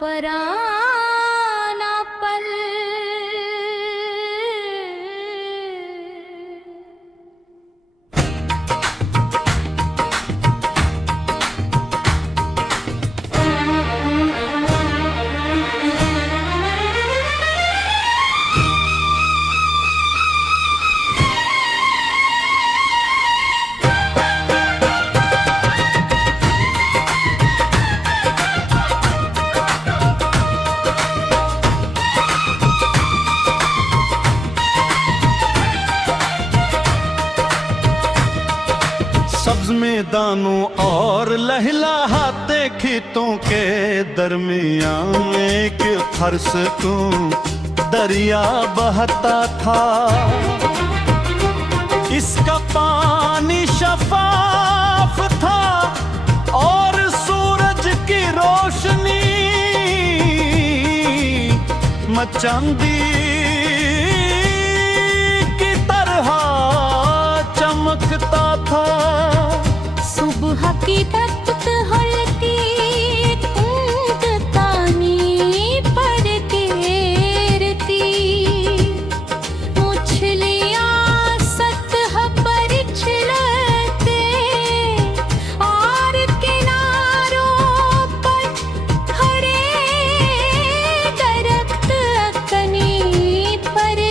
पराना पल सब्ज मैदानों और लहलहाते खेतों के दरमियान एक फर्श को दरिया बहता था। इसका पानी शफाफ था और सूरज की रोशनी चांदी की तरह चमकता था। सुबह की तख्त हल्की तानी पर गिरती, मछलियां सतह पर छिलते और किनारों पर खड़े दरख्त अकनी पर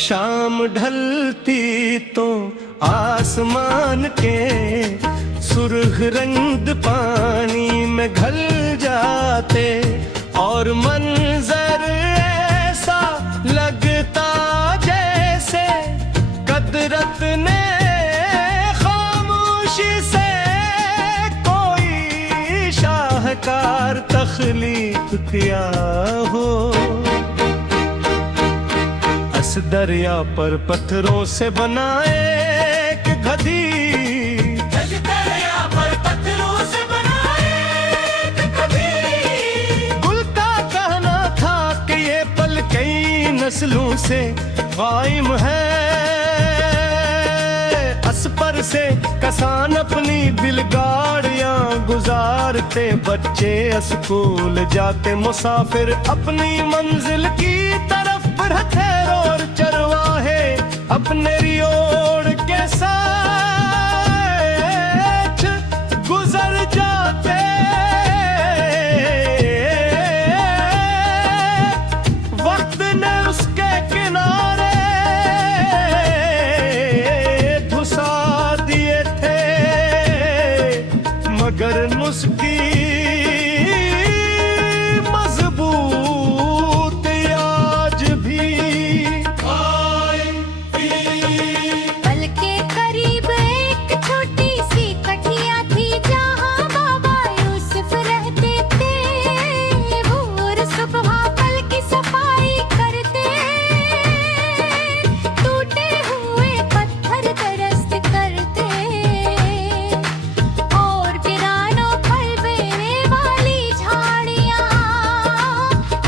शाम ढलती तो आसमान के सुर्ख रंग पानी में घल जाते और मंजर ऐसा लगता जैसे कुदरत ने खामोशी से कोई शाहकार तख्लीक किया हो। इस दरिया पर पत्थरों से बनाए एक गधी, इस दरिया पर पत्थरों से बनाए एक गधी। गुल का कहना था कि ये पल कई नस्लों से कायम है। अस्पर से कसान अपनी बिलगाड़ियां गुजारते, बच्चे स्कूल जाते, मुसाफिर अपनी मंजिल की तरफ बढ़ते और चरवाहे अपने रियोड़ के साथ गुजर जाते। वक्त ने उसके किनारे धुसा दिए थे, मगर उसकी मजबूत आज भी पल के करीब एक छोटी सी कठिया थी जहाँ बाबा यूसुफ रहते थे। भोर सुबह पल की सफाई करते, टूटे हुए पत्थर दरस्त करते और वीरानों फल बेने वाली झाड़ियाँ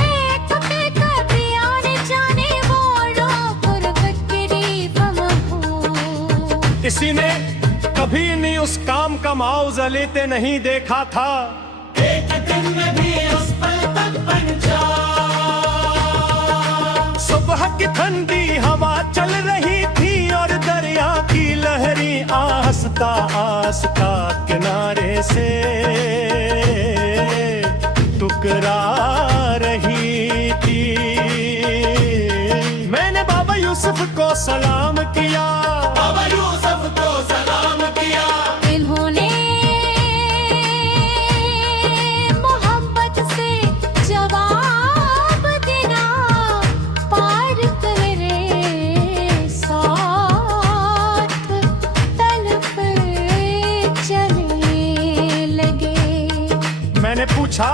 एक एक बियाने जाने वालों पर बकरी बमहू। किसी ने कभी नहीं उस काम का मुआवजा लेते नहीं देखा था। एक दिन में भी उस पल तक बन जा। सुबह की ठंडी हवा चल रही थी और दरिया की लहरें आस्ता आस्ता किनारे से टकरा रही थी। मैंने बाबा यूसुफ को सलाम किया, बाबा यूसुफ को सलाम किया। इन्होंने मोहब्बत से जवाब देना पार तेरे साथ तल पे चलने लगे। मैंने पूछा,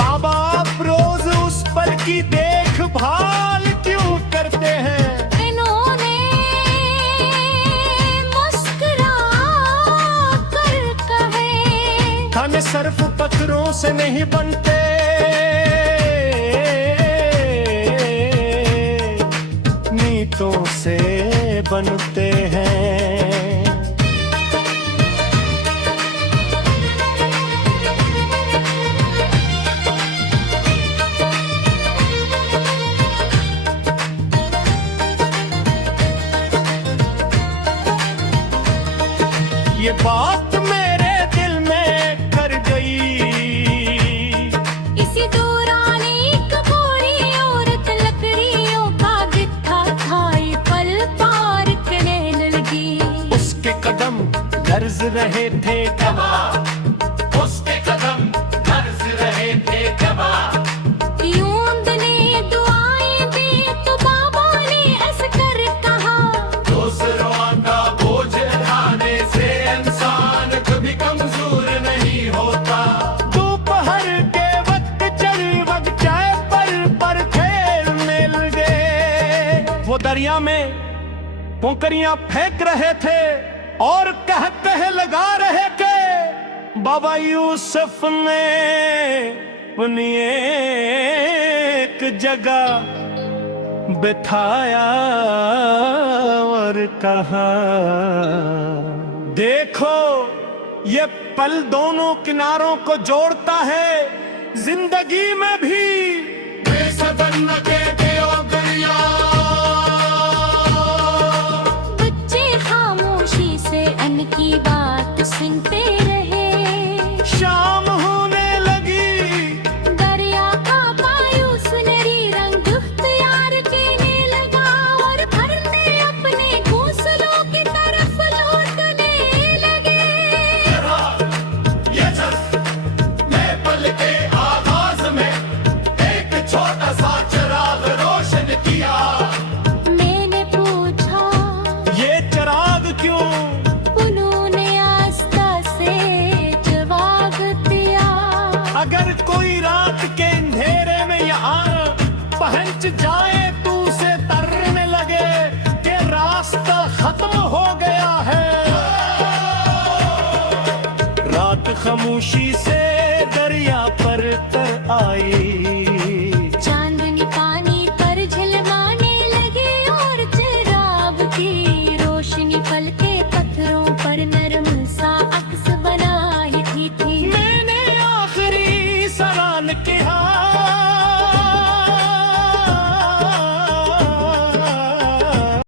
बाबा आप रोज उस पल की देखभाल क्यों करते हैं? इन्होंने मुस्कुरा कर कहे, खाने सर्फ पत्थरों से नहीं बनते, नींद रिश्तों से बनते हैं। ये बात मेरे दिल में कर गई। इसी दौरान एक गोरी औरत लकड़ियों का गिट्ठा खाई पल पार करने लगी। उसके कदम लर्ज रहे थे कमा, उसके कदम लर्ज रहे थे कमा। यूंद ने दुआएं दी तो बाबा ने असकर कहा, दूसरों का बोझ उठाने से इंसान कभी कमजोर नहीं होता। दोपहर के वक्त चल वक्त चाय पर खेलने लगे। वो दरिया में पोंकरियां फेंक रहे थे और कह लगा रहे थे, बाबा यूसुफ ने अपनी एक जगह बिठाया और कहा, देखो ये पल दोनों किनारों को जोड़ता है। जिंदगी में भी बच्चे खामोशी से अन्न की बात सुनते रहे। शाम होने लगी, दरिया का वायु सुनहरी रंग अख्तियार करने लगा और परिंदे अपने घोंसलों की तरफ लौटने लगे। ये मैं पल के आगाज में एक छोटा सा चिराग रोशन किया। मैंने पूछा, ये चिराग क्यों? उन्होंने आस्था से जवाब दिया, अगर कोई रात के अंधेरे में यहाँ पहुंच जाए तो उसे तरने लगे कि रास्ता खत्म हो गया है। रात खामोशी से